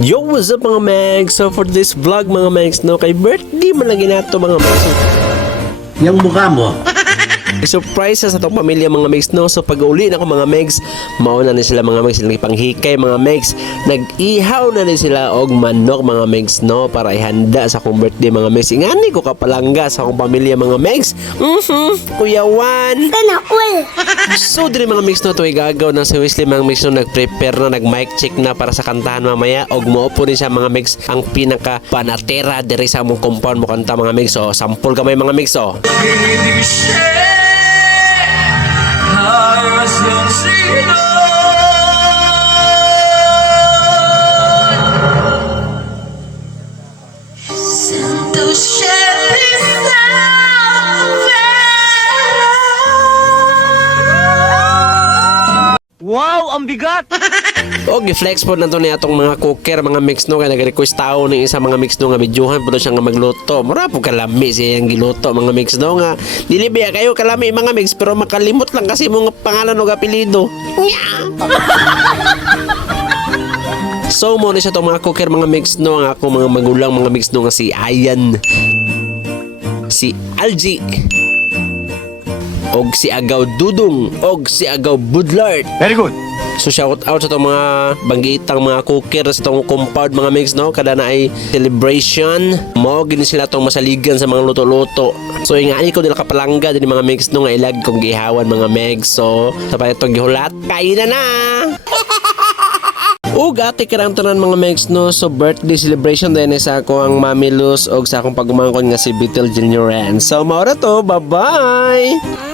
Yo, what's up mga Megs? So for this vlog mga Megs, no, kay birthday man lagi nato mga Megs. Yung mukha mo. Surprise sa itong pamilya mga Megs, no. So pag uli na ko mga Megs, mauna na sila mga Megs, nagpanghikay mga Megs, nag-ihaw na sila og manok mga Megs, no, para ihanda sa akong birthday mga Megs. Ingani ko kapalangga sa akong pamilya mga Megs. Kuya Juan. Sana all. So diri mga Megs, no, to igagaw na si Wesley mga Megs, no, nag-prepare na, nag-mic check na para sa kantahan mamaya, og maupo rin siya mga Megs ang pinaka panatera diri sa among compound mo kanta mga Megs. So sample kamay mga Megs, oh. Wow, ang bigat! O gi-flex po na to ni atong mga cooker mga Megs, no, kaya nag-request tao ng isa mga Megs, no, nga videohan po siya nga magluto. Mura po kalami siya yung giluto mga Megs, no, nga dili biya kayo kalami mga Megs, pero makalimot lang kasi mga pangalan o apelyido. So mo na siya itong mga cooker mga Megs, no, ang ako mga magulang mga Megs, no, nga si Ayan, si Algie, og si Agaw Dudong, og si Agaw Budlart. Very good. So shout out sa itong mga banggitang mga cooker sa itong compound mga Megs, no, kada na ay celebration mo gini sila itong masaligan sa mga luto-luto. So ingani ko nila kapalangga din mga Megs, no, nga ilag kong gihawan mga Megs. So sabay itong gihulat, kain na! Ug ate karang tanan mga Megs, no, so birthday celebration din sa ako ang Mami Luz og sa akong pagumangkon nga si Beetle Junior. So maura to, bye bye.